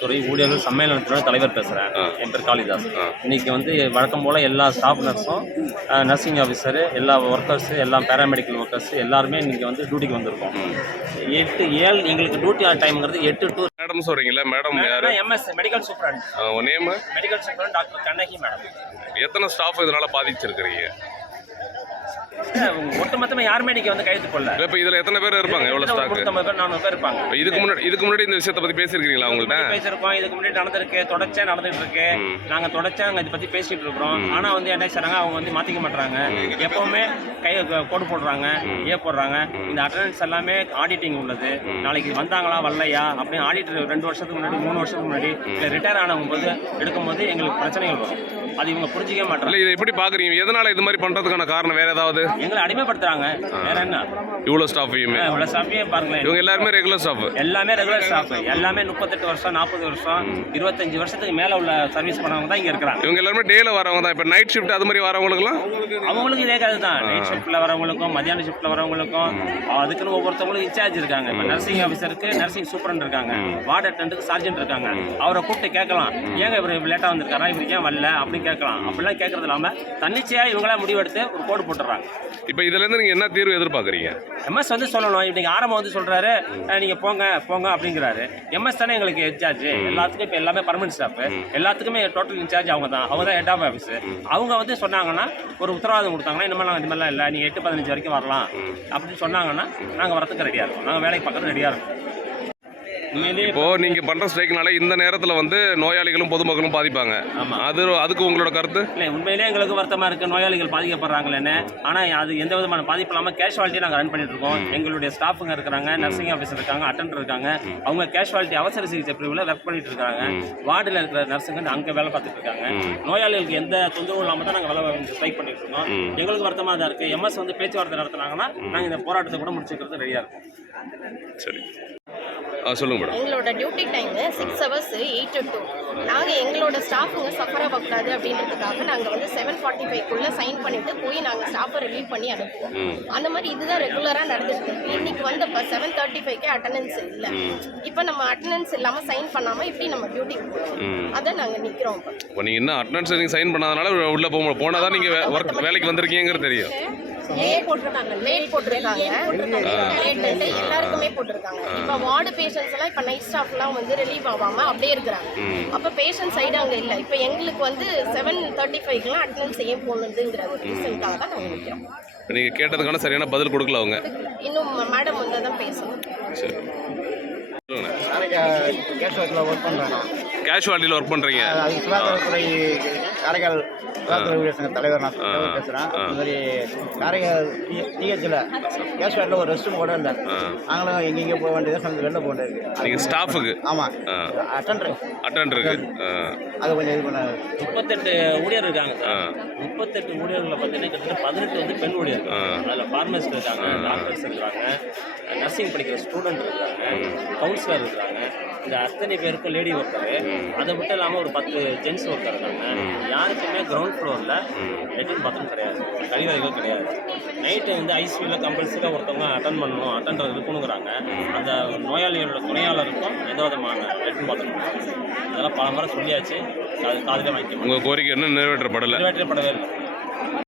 துறை ஊழியர்கள் சம்மேளனத்தோட தலைவர் பேசுகிறேன். என் பேர் காளிதாஸ். ஆ. இன்னைக்கு வந்து வழக்கம் போல் எல்லா ஸ்டாஃப் நர்ஸும் நர்சிங் ஆஃபீஸரு எல்லா ஒர்க்கர்ஸு எல்லா பேராமெடிக்கல் ஒர்க்கர்ஸ் எல்லாருமே இன்னைக்கு வந்து டியூட்டிக்கு வந்திருக்கோம். எட்டு ஏழு எங்களுக்கு டியூட்டி டைம்ங்கிறது எட்டு டு மேடம் சொல்றீங்களா மேடம் யாரு? MS medical superintendent name medical superintendent doctor Kannagi madam எத்தனை ஸ்டாஃப் இதனால பாதிச்சிருக்கிறீங்க? ஒட்டுமொத்தமாக யாருமே இன்னைக்கு வந்து கைது கொள்ள? இப்ப இதுல எத்தனை பேர் இருப்பாங்க? எவ்வளவு ஸ்டாக் பேர் நானூறு பேர் இருப்பாங்க. இதுக்கு முன்னாடி இதுக்கு முன்னாடி இந்த விஷயத்தை பத்தி பேசியிருக்கீங்களா உங்கள்ட்ட? பேசியிருக்கோம். இதுக்கு முன்னாடி நடந்திருக்கு. தொடர்ச்சியா நடந்துட்டு இருக்கு. ம். நாங்க தொடர்ச்சியா நாங்க இதை பத்தி பேசிட்டு இருக்கிறோம். ஆனா வந்து என்ன செய்றாங்க? அவங்க வந்து மாத்திக்க மாட்டாங்க எப்பவுமே கை கோடு போடுறாங்க. ஏ போடுறாங்க. இந்த அட்டண்டன்ஸ் எல்லாமே ஆடிட்டிங் உள்ளது. நாளைக்கு வந்தாங்களா வரலையா? அப்படின்னு ஆடிட்டர் ரெண்டு வருஷத்துக்கு முன்னாடி மூணு வருஷத்துக்கு முன்னாடி ரிட்டையர் ஆனவங்க போது எடுக்கும்போது எங்களுக்கு பிரச்சனைகள் வரும். அது இவங்க புரிஞ்சிக்க மாட்டாங்க இல்ல இதை எப்படி பாக்குறீங்க? எதனால இது மாதிரி பண்றதுக்கான காரணம் வேற ஏதாவது? எங்களை அடிமைப்படுத்துறாங்க. வேற என்ன? இவ்வளவு ஸ்டாஃபையுமே இவ்வளவு ஸ்டாஃபே பாருங்களேன். இவங்க எல்லாருமே ரெகுலர் ஸ்டாஃப் எல்லாமே ரெகுலர் ஸ்டாஃப் எல்லாமே முப்பத்தெட்டு வருஷம் நாற்பது வருஷம் இருபத்தஞ்சு வருஷத்துக்கு மேல உள்ள சர்வீஸ் பண்ணவங்க தான் இங்க இருக்கிறாங்க. இவங்க எல்லாருமே டேல வரவங்க தான். இப்ப நைட் ஷிஃப்ட் அது மாதிரி வரவங்களுக்குலாம் அவங்களுக்கு இதே கதை தான். நைட் ஷிஃப்ட்ல வரவங்களுக்கும் மத்தியான ஷிஃப்ட்ல வரவங்களுக்கும் அதுக்குன்னு ஒவ்வொருத்தவங்களுக்கும் இன்சார்ஜ் இருக்காங்க. இப்போ நர்சிங் ஆஃபீஸருக்கு நர்சிங் சூப்பரண்ட் இருக்காங்க. வார்டு அட்டன்ட்டுக்கு சார்ஜென்ட் இருக்காங்க. அவரை கூப்பிட்டு கேட்கலாம். ஏங்க இவர் லேட்டாக வந்திருக்காரா? இவருக்கு ஏன் வரல? அப்படின்னு கேட்கலாம். அப்படிலாம் கேட்கறது இல்லாம தன்னிச்சையா இவங்களா முடிவெடுத்து ஒரு கோடு போட்டுறாங்க இப்ப இதுல இருந்து நீங்க என்ன தீர்வு எதிர்பார்க்கறீங்க? எம்எஸ் வந்து சொல்லணும். இன்னைக்கு ஆரம்பம் வந்து சொல்றாரு அஹ் நீங்க போங்க போங்க அப்படிங்கிறாரு. எம்எஸ் தானே எங்களுக்கு இன்சார்ஜ் எல்லாத்துக்கும் இப்போ எல்லாமே பர்மனன்ட் ஸ்டாஃப் எல்லாத்துக்குமே டோட்டல் இன்சார்ஜ் அவங்க தான். அவங்க தான் ஹெட் ஆஃப் ஆஃபீஸ் அவங்க வந்து சொன்னாங்கன்னா ஒரு உத்தரவாதம் கொடுத்தாங்கன்னா இந்த மாதிரிலாம் இந்த மாதிரிலாம் இல்லை. நீங்கள் எட்டு பதினஞ்சு வரைக்கும் வரலாம். அப்படின்னு சொன்னாங்கன்னா நாங்கள் வரத்துக்கு ரெடியாக இருக்கோம். நாங்கள் வேலைக்கு பக்கத்தில் ரெடியாக இருக்கோம். இப்போ நீங்க பண்ற ஸ்ட்ரைக்னால இந்த நேரத்துல வந்து நோயாளிகளும் பொதுமக்களும் பாதிப்பாங்க. அது அதுக்கு உங்களோட கருத்து? இல்லை உண்மையிலேயே எங்களுக்கு வருத்தமாக இருக்குது நோயாளிகள் பாதிக்கப்படுறாங்களேன்னு. ஆனால் அது எந்த விதமான பாதிப்பு இல்லாமல் கேஷுவாலிட்டி நாங்கள் ரன் பண்ணிட்டு இருக்கோம். எங்களுடைய ஸ்டாஃபுங்க இருக்கிறாங்க நர்சிங் ஆஃபீஸர் இருக்காங்க அட்டெண்டர் இருக்காங்க. அவங்க கேஷுவாலிட்டி அவசர சிகிச்சை பிரிவில் ஒர்க் பண்ணிட்டு இருக்காங்க. வார்டில் இருக்கிற நர்ஸுங்க அங்கே வேலை பார்த்துட்டு இருக்காங்க. நோயாளிகளுக்கு எந்த தொந்தரவும் இல்லாமல் தான் நாங்கள் வேலை ஸ்ட்ரைக் பண்ணிட்டு இருக்கோம். எங்களுக்கு வருத்தமாக தான் இருக்குது எம்எஸ் வந்து பேச்சுவார்த்தை நடத்துனாங்கன்னா நாங்கள் இந்த போராட்டத்தை கூட முடிச்சுக்கிறது ரெடியாக இருக்கோம். சரி. சொல்லுங்க மேடம். எங்களோட duty time six hours eight to two நாங்கள் எங்களோட ஸ்டாஃபுங்க சஃபர் ஆகக்கூடாது அப்படின்றதுக்காக நாங்கள் வந்து செவன் ஃபார்ட்டி ஃபைவ்க்குள்ளே சைன் பண்ணிட்டு போய் நாங்கள் ஸ்டாஃபை ரிலீவ் பண்ணி அனுப்புவோம். அந்த மாதிரி இதுதான் ரெகுலராக நடந்துட்டு இன்னைக்கு வந்தப்போ செவன் தேர்ட்டி ஃபைவ்க்கே அட்டண்டன்ஸ் இல்லை. இப்போ நம்ம அட்டண்டன்ஸ் இல்லாமல் சைன் பண்ணாமல் இப்படி நம்ம டியூட்டிக்கு போகிறோம் அதை நாங்கள் நிற்கிறோம் இப்போ இப்போ நீங்க இன்னும் அட்டனன்ஸ் நீங்க சைன் பண்ணாதனால உள்ள போக போனாதான் நீங்க ஒர்க் வேலைக்கு வந்திருக்கீங்கிறது தெரியும். லேட் போட்டிருக்காங்க. லேட் போட்டிருக்காங்க. லேட் எல்லாருக்குமே போட்டிருக்காங்க. இப்போ வார்டு பேஷண்ட்ஸ் எல்லாம் இப்போ நைட் ஸ்டாஃப்லாம் வந்து ரிலீவ் ஆகாம அப்படியே இருக்கிறாங்க. அப்போ பேஷண்ட் சைடு அங்கே இல்லை. இப்போ எங்களுக்கு வந்து செவன் தேர்ட்டி ஃபைவ்க்குலாம் அட்டெண்டன்ஸ் செய்ய போகணுதுங்கிற ஒரு ரீசனுக்காக தான் நாங்கள் நிற்கிறோம் இப்போ நீங்க கேட்டதுக்கான சரியான பதில் கொடுக்கல அவங்க. இன்னும் மேடம் வந்து தான் பேசணும். சரி. ஒர்க் கேஷுவாலிட்டியில் ஒர்க் பண்றீங்க? அது சுகாதாரத்துறை காரைக்கால் சுகாதார ஊழியர் சங்க தலைவர் நான் பேசுகிறேன் இந்த மாதிரி காரைக்கால் டிஹெச்சில் கேஷ் வாட்டில் ஒரு ரெஸ்ட் ரூம் கூட இல்லை. நாங்களும் எங்கெங்கே போக வேண்டியது சங்க வெளில போக வேண்டியது நீங்க ஸ்டாஃபுக்கு ஆமாம் அட்டன்டர் அட்டன்டருக்கு அதை கொஞ்சம் இது பண்ண முப்பத்தெட்டு ஊழியர் இருக்காங்க சார். முப்பத்தெட்டு ஊழியர்களை பார்த்தீங்கன்னா கிட்டத்தட்ட பதினெட்டு வந்து பெண் ஊழியர் அதில் ஃபார்மசிஸ்ட் இருக்காங்க டாக்டர்ஸ் இருக்காங்க நர்சிங் படிக்கிற ஸ்டூடெண்ட் இருக்காங்க கவுன்சிலர் இருக்காங்க. இந்த அத்தனை பேருக்கும் லேடி ஒர்க்கரு அதை மட்டும் இல்லாமல் ஒரு பத்து ஜென்ஸ் ஒர்க்கர் இருக்காங்க. யாருக்குமே கிரவுண்ட் ஃப்ளோரில் லெட்டின் பாத்ரூம் கிடையாது. கழிவறைகள் கிடையாது. நைட்டு வந்து ஐசியூவில் கம்பல்சரியாக ஒருத்தவங்க அட்டன் பண்ணணும் அட்டெண்டர் இருக்கணுங்கிறாங்க. அந்த நோயாளிகளோட துணையாளருக்கும் எந்த விதமான லெட்டின் பாத்ரூம் இதெல்லாம் பல முறை சொல்லியாச்சு. அது காதில் வாங்கிக்க உங்க கோரிக்கை இன்னும் நிறைவேற்றப்படலை. நிறைவேற்றப்படவே இல்லை.